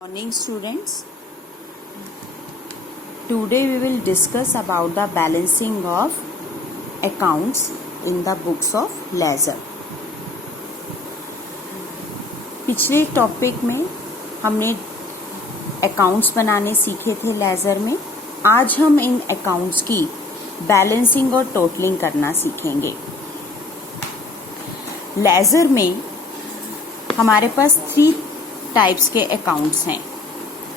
Morning students. Today we will discuss about the balancing of accounts in the books of ledger. पिछले topic में हमने accounts बनाने सीखे थे लेजर में. आज हम इन अकाउंट्स की बैलेंसिंग और टोटलिंग करना सीखेंगे. लेजर में हमारे पास 3 टाइप्स के अकाउंट्स हैं.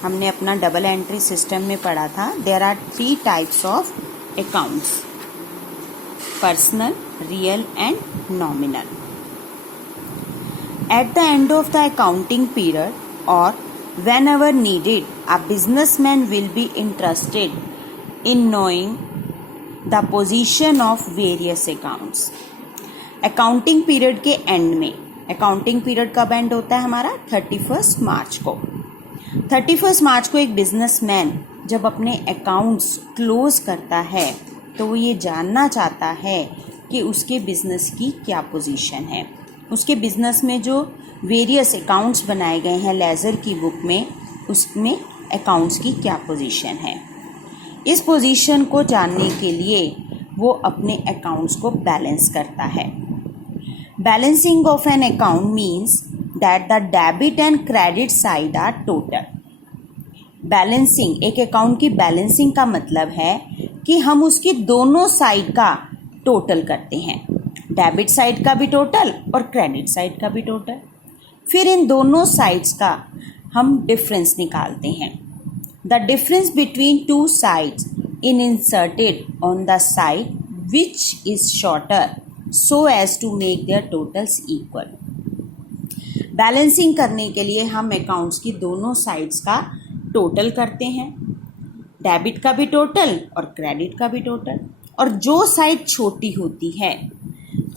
हमने अपना डबल एंट्री सिस्टम में पढ़ा था. There are 3 types of accounts: personal, real and nominal. At the end of the accounting period और whenever needed, a businessman will be interested in knowing the position of various accounts. Accounting period के and में, accounting period कब and होता है हमारा? 31 मार्च को. 31 मार्च को एक बिजनेसमैन जब अपने अकाउंट्स क्लोज करता है तो वो ये जानना चाहता है कि उसके बिजनेस की क्या पोजीशन है. उसके बिजनेस में जो वेरियस अकाउंट्स बनाए गए हैं लेजर की बुक में, उसमें अकाउंट्स की क्या पोजीशन है. इस पोजीशन को जानने के लिए वो अपने अकाउंट्स को बैलेंस करता है. Balancing of an account means that the debit and credit side are total. Balancing, एक अकाउंट की बैलेंसिंग का मतलब है कि हम उसकी दोनों साइड का टोटल करते हैं. डेबिट साइड का भी टोटल और क्रेडिट साइड का भी टोटल. फिर इन दोनों साइड्स का हम डिफरेंस निकालते हैं. The difference between 2 sides in inserted on the side which is shorter so as to make their totals equal. Balancing करने के लिए हम अकाउंट्स की दोनों साइड्स का टोटल करते हैं. डेबिट का भी टोटल और क्रेडिट का भी टोटल. और जो साइड छोटी होती है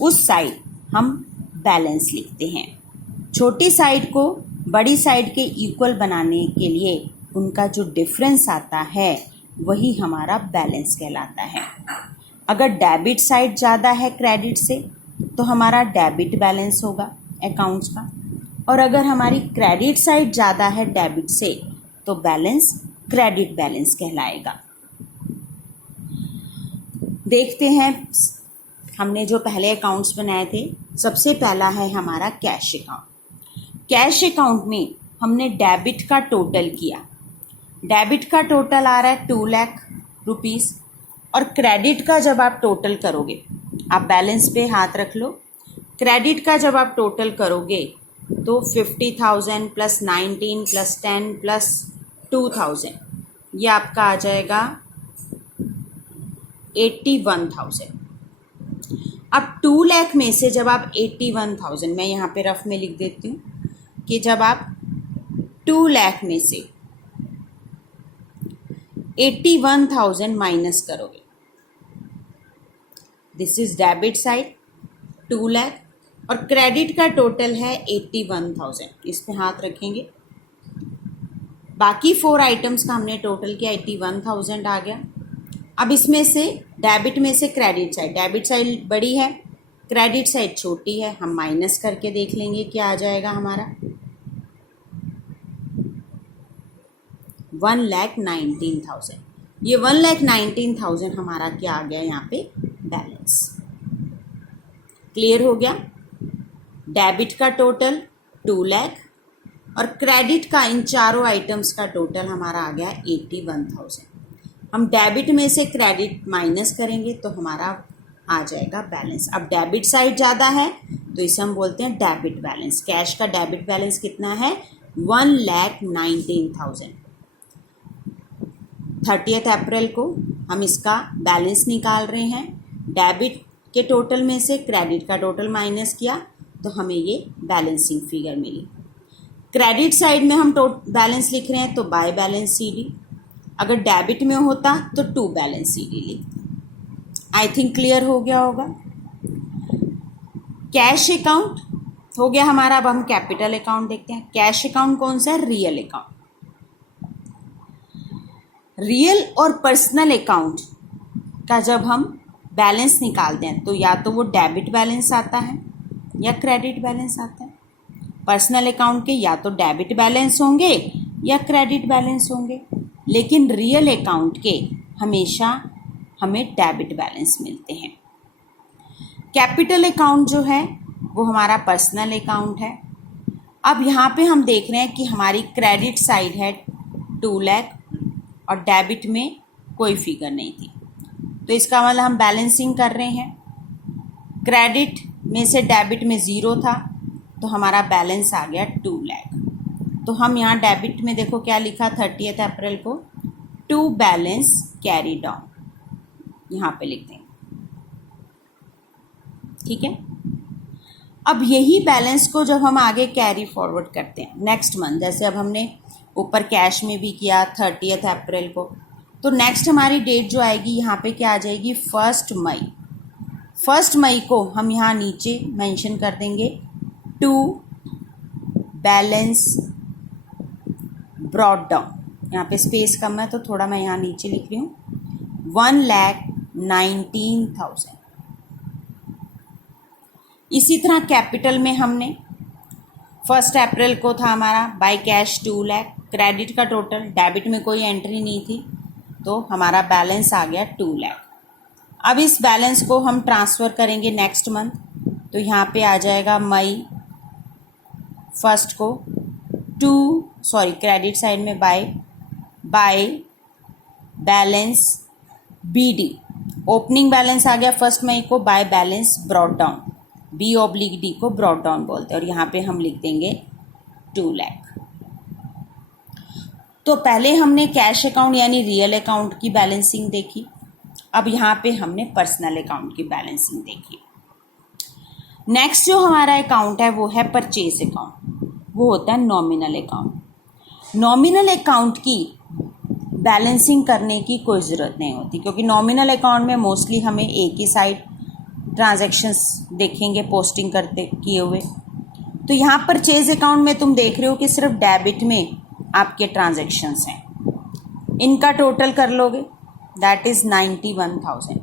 उस साइड हम बैलेंस लिखते हैं. छोटी साइड को बड़ी साइड के इक्वल बनाने के लिए उनका जो डिफरेंस आता है वही हमारा बैलेंस कहलाता है. अगर डेबिट साइड ज़्यादा है क्रेडिट से तो हमारा डेबिट बैलेंस होगा अकाउंट्स का. और अगर हमारी क्रेडिट साइड ज़्यादा है डेबिट से तो बैलेंस क्रेडिट बैलेंस कहलाएगा. देखते हैं हमने जो पहले अकाउंट्स बनाए थे. सबसे पहला है हमारा कैश अकाउंट. कैश अकाउंट में हमने डेबिट का टोटल किया. डेबिट का टोटल आ रहा है 2 लाख रुपीज़. और क्रेडिट का जब आप टोटल करोगे, आप बैलेंस पे हाथ रख लो, क्रेडिट का जब आप टोटल करोगे तो 50,000 प्लस 19 प्लस 10 प्लस 2,000 ये आपका आ जाएगा 81,000. अब 2 लाख में से जब आप 81,000, मैं यहाँ पे रफ में लिख देती हूँ कि जब आप 2 लाख में से 81,000 माइनस करोगे, this is debit side 2 lakh और क्रेडिट का टोटल है 81,000. इस पे हाथ रखेंगे. बाकी 4 आइटम्स का हमने टोटल किया, 81,000 आ गया. अब इसमें से डेबिट में से क्रेडिट साइड, डेबिट साइड बड़ी है क्रेडिट साइड छोटी है, हम माइनस करके देख लेंगे क्या आ जाएगा हमारा. 1,19,000. ये 1,19,000 हमारा क्या आ गया यहाँ पे? बैलेंस. क्लियर हो गया. डेबिट का टोटल 2 लाख और क्रेडिट का इन चारों आइटम्स का टोटल हमारा आ गया 81,000. हम डेबिट में से क्रेडिट माइनस करेंगे तो हमारा आ जाएगा बैलेंस. अब डेबिट साइड ज़्यादा है तो इसे हम बोलते हैं डेबिट बैलेंस. कैश का डेबिट बैलेंस कितना है? 1,19,000. 30 अप्रैल को हम इसका बैलेंस निकाल रहे हैं. डेबिट के टोटल में से क्रेडिट का टोटल माइनस किया तो हमें ये बैलेंसिंग फिगर मिली. क्रेडिट साइड में हम बैलेंस लिख रहे हैं तो बाय बैलेंस CD. अगर डेबिट में होता तो टू बैलेंस CD लिखते. आई थिंक क्लियर हो गया होगा. कैश अकाउंट हो गया हमारा. अब हम कैपिटल अकाउंट देखते हैं. कैश अकाउंट कौन सा है? Real account. रियल और पर्सनल अकाउंट का जब हम बैलेंस निकालते हैं तो या तो वो डेबिट बैलेंस आता है या क्रेडिट बैलेंस आता है. पर्सनल अकाउंट के या तो डेबिट बैलेंस होंगे या क्रेडिट बैलेंस होंगे, लेकिन रियल अकाउंट के हमेशा हमें डेबिट बैलेंस मिलते हैं। कैपिटल अकाउंट जो है वो हमारा पर्सनल अकाउंट है। अब यहाँ पे हम देख रहे हैं कि हमारी क्रेडिट साइड है 2 लाख और डेबिट में कोई फिगर नहीं थी, तो इसका मतलब हम बैलेंसिंग कर रहे हैं। क्रेडिट में से डेबिट में 0 था, तो हमारा बैलेंस आ गया 2 लाख। तो हम यहाँ डेबिट में देखो क्या लिखा 30 अप्रैल को, टू बैलेंस कैरी डाउन, यहाँ पे लिख देंगे। ठीक है। अब यही बैलेंस को जब हम आगे कैरी फॉरवर्ड करते हैं नेक्स्ट मंथ, जैसे अब हमने ऊपर कैश में भी किया 30 अप्रैल को, तो नेक्स्ट हमारी डेट जो आएगी यहाँ पे क्या आ जाएगी 1 मई। 1 मई को हम यहाँ नीचे मेंशन कर देंगे टू बैलेंस ब्रॉट डाउन। यहाँ पे स्पेस कम है तो थोड़ा मैं यहाँ नीचे लिख रही हूँ 1,19,000। इसी तरह कैपिटल में हमने 1 अप्रैल को था हमारा बाय कैश 2 लाख, क्रेडिट का टोटल, डेबिट में कोई एंट्री नहीं थी, तो हमारा बैलेंस आ गया 2 लाख। अब इस बैलेंस को हम ट्रांसफ़र करेंगे नेक्स्ट मंथ, तो यहाँ पे आ जाएगा मई 1 को क्रेडिट साइड में by balance BD, opening balance आ गया 1 मई को, by balance brought down, B/D को ब्रॉट डाउन बोलते हैं, और यहाँ पे हम लिख देंगे 2 लाख। तो पहले हमने कैश अकाउंट यानी रियल अकाउंट की बैलेंसिंग देखी, अब यहाँ पे हमने पर्सनल अकाउंट की बैलेंसिंग देखी। नेक्स्ट जो हमारा अकाउंट है वो है परचेज अकाउंट, वो होता है नॉमिनल अकाउंट। नॉमिनल अकाउंट की बैलेंसिंग करने की कोई ज़रूरत नहीं होती, क्योंकि नॉमिनल अकाउंट में मोस्टली हमें एक ही साइड ट्रांजैक्शंस देखेंगे पोस्टिंग करते किए हुए। तो यहाँ परचेज अकाउंट में तुम देख रहे हो कि सिर्फ डेबिट में आपके ट्रांजैक्शंस हैं, इनका टोटल कर लोगे दैट इज़ 91,000।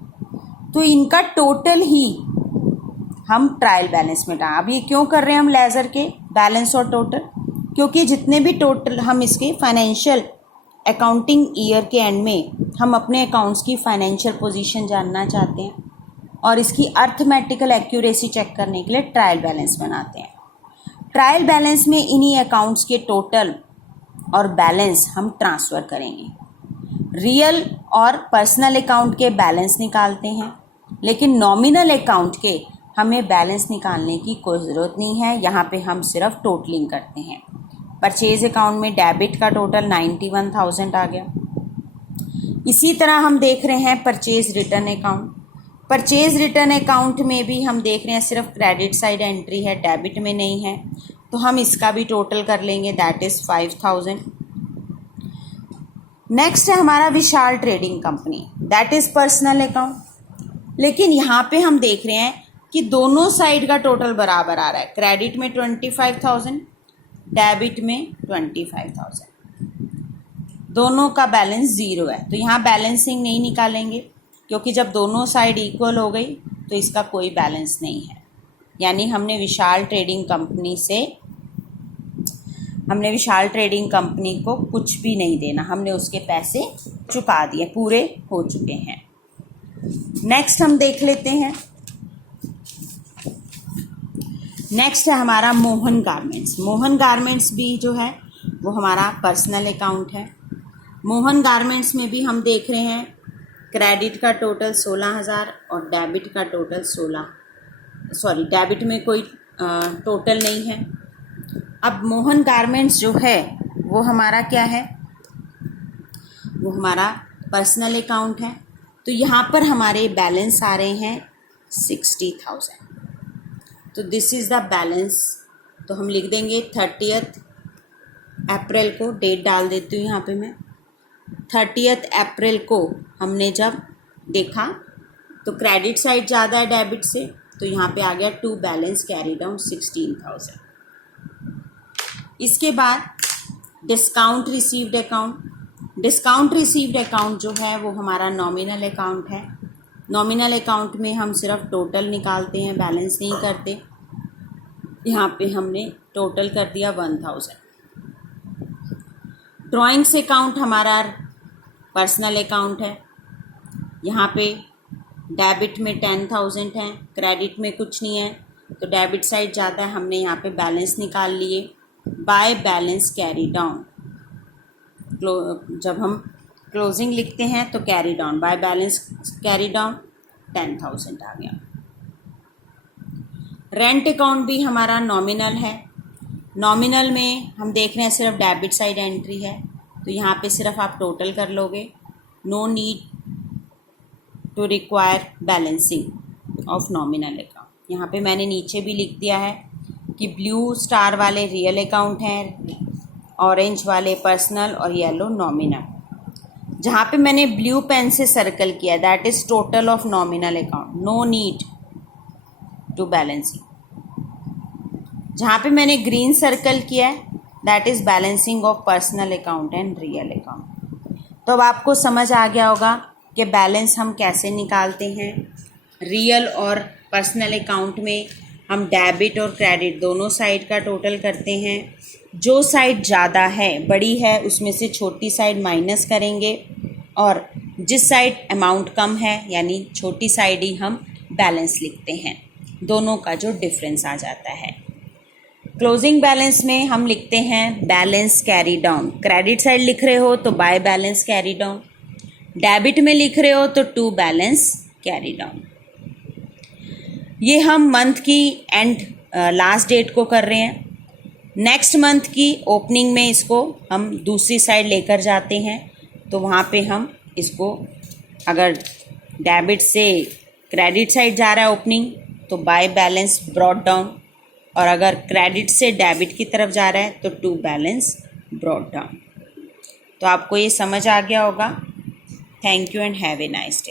तो इनका टोटल ही हम ट्रायल बैलेंस में डाल। अब ये क्यों कर रहे हैं हम लेज़र के बैलेंस और टोटल, क्योंकि जितने भी टोटल हम इसके फाइनेंशियल अकाउंटिंग ईयर के एंड में हम अपने अकाउंट्स की फाइनेंशियल पोजीशन जानना चाहते हैं और इसकी अर्थमेटिकल एक्यूरेसी चेक करने के लिए ट्रायल बैलेंस बनाते हैं। ट्रायल बैलेंस में इन्हीं अकाउंट्स के टोटल और बैलेंस हम ट्रांसफ़र करेंगे। रियल और पर्सनल अकाउंट के बैलेंस निकालते हैं, लेकिन नॉमिनल अकाउंट के हमें बैलेंस निकालने की कोई ज़रूरत नहीं है, यहाँ पे हम सिर्फ टोटलिंग करते हैं। परचेज अकाउंट में डेबिट का टोटल 91,000 आ गया। इसी तरह हम देख रहे हैं purchase return account. Purchase return account में भी हम देख रहे हैं सिर्फ क्रेडिट साइड एंट्री है, डेबिट में नहीं है, तो हम इसका भी टोटल कर लेंगे दैट इज़ 5,000। नेक्स्ट है हमारा Vishal trading company, that is personal account. लेकिन यहाँ पे हम देख रहे हैं कि दोनों साइड का टोटल बराबर आ रहा है, क्रेडिट में 25,000, डेबिट में 25,000, दोनों का बैलेंस 0 है। तो यहाँ बैलेंसिंग नहीं निकालेंगे, क्योंकि जब दोनों साइड इक्वल हो गई तो इसका कोई बैलेंस नहीं है। यानी हमने विशाल ट्रेडिंग कंपनी को कुछ भी नहीं देना, हमने उसके पैसे चुका दिए, पूरे हो चुके हैं। नेक्स्ट हम देख लेते हैं, नेक्स्ट है हमारा मोहन गारमेंट्स। मोहन गारमेंट्स भी जो है वो हमारा पर्सनल अकाउंट है। मोहन गारमेंट्स में भी हम देख रहे हैं क्रेडिट का टोटल 16,000 और डेबिट का टोटल डेबिट में कोई टोटल नहीं है। अब मोहन गारमेंट्स जो है वो हमारा क्या है, वो हमारा पर्सनल अकाउंट है। तो यहाँ पर हमारे बैलेंस आ रहे हैं 60,000। तो दिस इज़ द बैलेंस। तो हम लिख देंगे 30 अप्रैल को, डेट डाल देती हूँ यहाँ पे मैं। 30 अप्रैल को हमने जब देखा तो क्रेडिट साइड ज़्यादा है डेबिट से, तो यहाँ पे आ गया टू बैलेंस कैरी डाउन 16,000। इसके बाद discount received account. Discount received account जो है वो हमारा नॉमिनल अकाउंट है। नॉमिनल अकाउंट में हम सिर्फ टोटल निकालते हैं, बैलेंस नहीं करते। यहाँ पे हमने टोटल कर दिया 1,000। ड्राइंग्स अकाउंट हमारा पर्सनल अकाउंट है। यहाँ पे डेबिट में 10,000 है, क्रेडिट में कुछ नहीं है, तो डेबिट साइड ज़्यादा है, हमने यहाँ पे बैलेंस निकाल लिए। बाय बैलेंस कैरी डाउन, जब हम क्लोजिंग लिखते हैं तो carry down, by balance carry down 10,000 आ गया। रेंट अकाउंट भी हमारा नॉमिनल है। नॉमिनल में हम देख रहे हैं सिर्फ डेबिट साइड एंट्री है, तो यहाँ पे सिर्फ आप टोटल कर लोगे। No need to require balancing of nominal account. यहाँ पे मैंने नीचे भी लिख दिया है कि ब्लू स्टार वाले रियल अकाउंट हैं, ऑरेंज वाले पर्सनल और येलो नॉमिनल। जहाँ पे मैंने ब्लू पेन से सर्कल किया that is total of nominal account, no need to balancing. जहाँ पे मैंने ग्रीन सर्कल किया है that is balancing of personal account and real account. तो अब आपको समझ आ गया होगा कि बैलेंस हम कैसे निकालते हैं। रियल और पर्सनल अकाउंट में हम डेबिट और क्रेडिट दोनों साइड का टोटल करते हैं। जो साइड ज़्यादा है, बड़ी है, उसमें से छोटी साइड माइनस करेंगे और जिस साइड अमाउंट कम है यानी छोटी साइड ही हम बैलेंस लिखते हैं। दोनों का जो डिफरेंस आ जाता है। क्लोजिंग बैलेंस में हम लिखते हैं balance carry down. Credit side लिख रहे हो तो by balance carry down, debit में लिख रहे हो तो टू बैलेंस कैरी डाउन। ये हम मंथ की एंड लास्ट डेट को कर रहे हैं। नेक्स्ट मंथ की ओपनिंग में इसको हम दूसरी साइड लेकर जाते हैं, तो वहाँ पे हम इसको अगर डेबिट से क्रेडिट साइड जा रहा है ओपनिंग तो बाय बैलेंस ब्रॉट डाउन, और अगर क्रेडिट से डेबिट की तरफ जा रहा है तो टू बैलेंस ब्रॉट डाउन। तो आपको ये समझ आ गया होगा। Thank you and have a nice day.